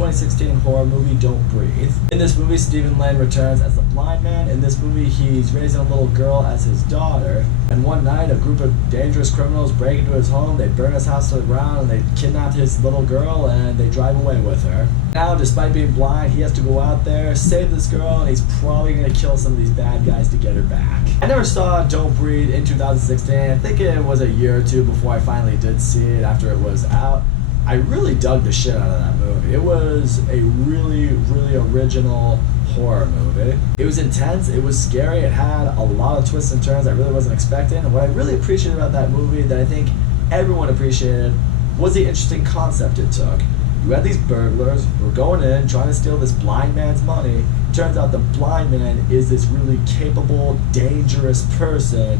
2016 horror movie Don't Breathe. In this movie, Stephen Lang returns as the blind man. In this movie, he's raising a little girl as his daughter. And one night, a group of dangerous criminals break into his home, they burn his house to the ground, and they kidnap his little girl, and they drive away with her. Now, despite being blind, he has to go out there, save this girl, and he's probably going to kill some of these bad guys to get her back. I never saw Don't Breathe in 2016. I think it was a year or two before I finally did see it after it was out. I really dug the shit out of that movie. It was a really, really original horror movie. It was intense, it was scary, it had a lot of twists and turns I really wasn't expecting, and what I really appreciated about that movie that I think everyone appreciated was the interesting concept it took. You had these burglars who were going in, trying to steal this blind man's money. Turns out the blind man is this really capable, dangerous person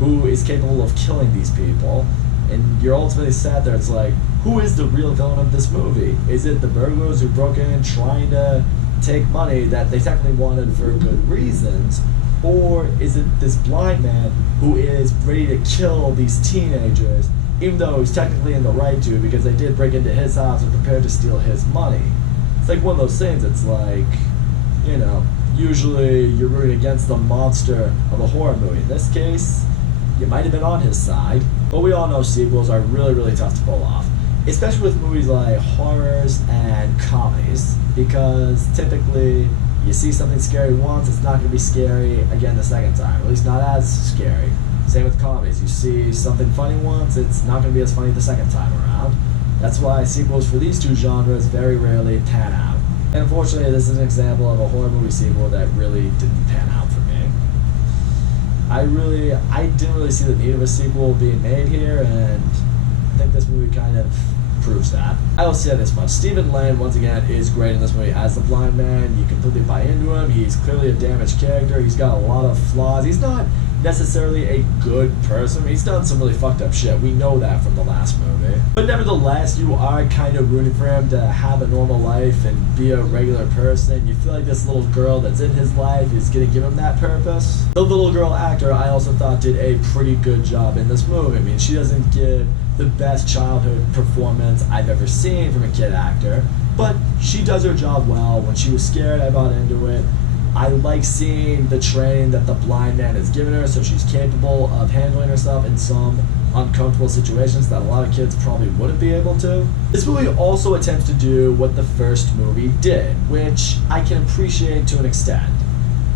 who is capable of killing these people. And you're ultimately sat there, it's like, who is the real villain of this movie? Is it the burglars who broke in trying to take money that they technically wanted for good reasons? Or is it this blind man who is ready to kill these teenagers, even though he's technically in the right to, because they did break into his house and prepared to steal his money? It's like one of those things, it's like, you know, usually you're rooting against the monster of a horror movie. In this case, you might have been on his side. But we all know sequels are really, really tough to pull off, especially with movies like horrors and comedies, because typically you see something scary once, it's not going to be scary again the second time, or at least not as scary. Same with comedies. You see something funny once, it's not going to be as funny the second time around. That's why sequels for these two genres very rarely pan out. And unfortunately, this is an example of a horror movie sequel that really didn't pan out for me. I didn't really see the need of a sequel being made here, and I think this movie kind of proves that. I will say this much. Stephen Lang, once again, is great in this movie as the blind man. You completely buy into him. He's clearly a damaged character. He's got a lot of flaws. He's not necessarily a good person. He's done some really fucked up shit. We know that from the last movie. But nevertheless, you are kind of rooting for him to have a normal life and be a regular person. You feel like this little girl that's in his life is going to give him that purpose. The little girl actor, I also thought, did a pretty good job in this movie. I mean, she doesn't give the best childhood performance I've ever seen from a kid actor, but she does her job well. When she was scared, I bought into it. I like seeing the training that the blind man has given her, so she's capable of handling herself in some uncomfortable situations that a lot of kids probably wouldn't be able to. This movie also attempts to do what the first movie did, which I can appreciate to an extent.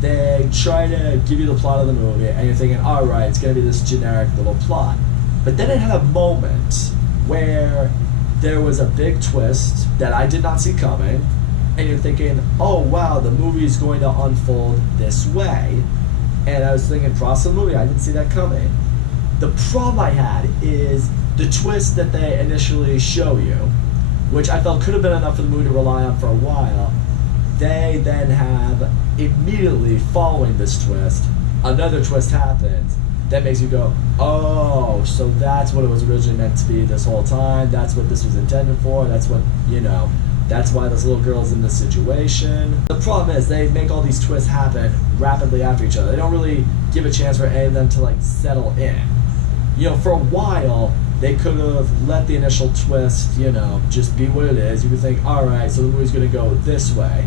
They try to give you the plot of the movie, and you're thinking, alright, it's going to be this generic little plot. But then it had a moment where there was a big twist that I did not see coming, and you're thinking, oh wow, the movie is going to unfold this way. And I was thinking, across the movie, I didn't see that coming. The problem I had is the twist that they initially show you, which I felt could have been enough for the movie to rely on for a while. They then have, immediately following this twist, another twist happens that makes you go, oh, so that's what it was originally meant to be this whole time, that's what this was intended for, that's what, you know, that's why this little girl's in this situation. The problem is they make all these twists happen rapidly after each other. They don't really give a chance for any of them to like settle in. You know, for a while, they could have let the initial twist, you know, just be what it is. You could think, alright, so the movie's gonna go this way.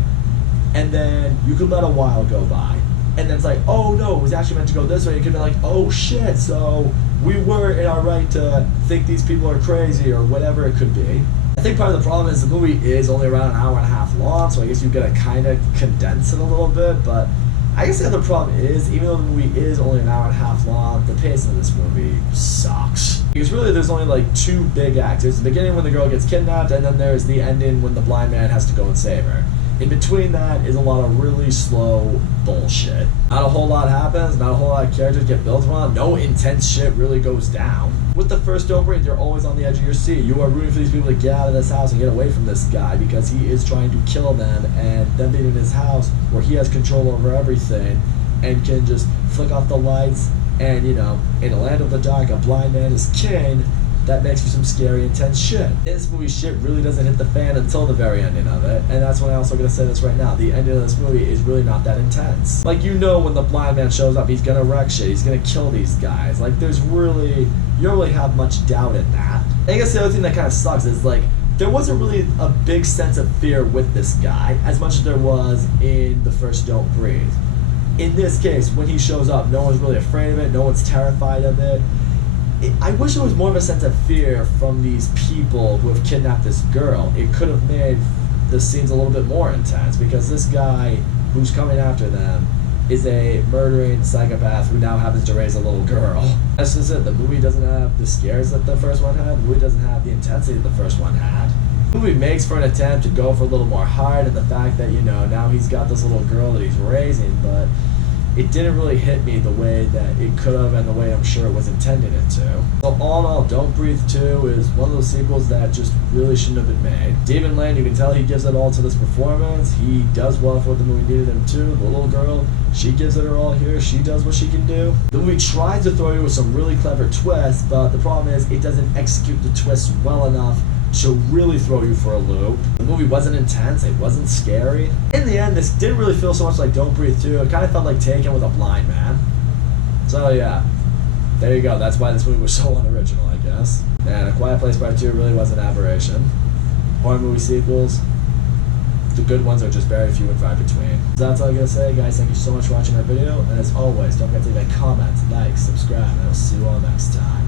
And then you could let a while go by. And then it's like, oh no, it was actually meant to go this way. You could be like, oh shit, so we were in our right to think these people are crazy or whatever it could be. I think part of the problem is the movie is only around an hour and a half long, so I guess you've got to kind of condense it a little bit, but I guess the other problem is, even though the movie is only an hour and a half long, the pacing of this movie sucks. Because really there's only like two big acts. There's the beginning when the girl gets kidnapped, and then there's the ending when the blind man has to go and save her. In between that is a lot of really slow bullshit. Not a whole lot happens, not a whole lot of characters get built upon, no intense shit really goes down. With the first Don't Breathe, you're always on the edge of your seat. You are rooting for these people to get out of this house and get away from this guy because he is trying to kill them, and them being in his house where he has control over everything and can just flick off the lights, and you know, in a land of the dark, a blind man is king. That makes for some scary, intense shit. This movie shit really doesn't hit the fan until the very ending of it, and that's when I'm also gonna say this right now. The ending of this movie is really not that intense. Like, you know, when the blind man shows up, he's gonna wreck shit, he's gonna kill these guys. Like, you don't really have much doubt in that. I guess the other thing that kind of sucks is, like, there wasn't really a big sense of fear with this guy as much as there was in the first Don't Breathe. In this case, when he shows up, no one's really afraid of it, no one's terrified of it. I wish there was more of a sense of fear from these people who have kidnapped this girl. It could have made the scenes a little bit more intense, because this guy who's coming after them is a murdering psychopath who now happens to raise a little girl. That's just it. The movie doesn't have the scares that the first one had. The movie doesn't have the intensity that the first one had. The movie makes for an attempt to go for a little more heart, and the fact that, you know, now he's got this little girl that he's raising, but it didn't really hit me the way that it could have and the way I'm sure it was intended it to. So all in all, Don't Breathe 2 is one of those sequels that just really shouldn't have been made. Stephen Lang, you can tell he gives it all to this performance. He does well for what the movie needed him to. The little girl, she gives it her all here. She does what she can do. The movie tries to throw you with some really clever twists, but the problem is it doesn't execute the twists well enough to really throw you for a loop. The movie wasn't intense, it wasn't scary. In the end, this didn't really feel so much like Don't Breathe 2. It kind of felt like Taken with a blind man. So yeah, there you go. That's why this movie was so unoriginal, I guess. And A Quiet Place Part 2 really was an aberration. Horror movie sequels, the good ones are just very few and far between. So that's all I gotta say, guys. Thank you so much for watching our video. And as always, don't forget to leave a comment, like, subscribe, and I will see you all next time.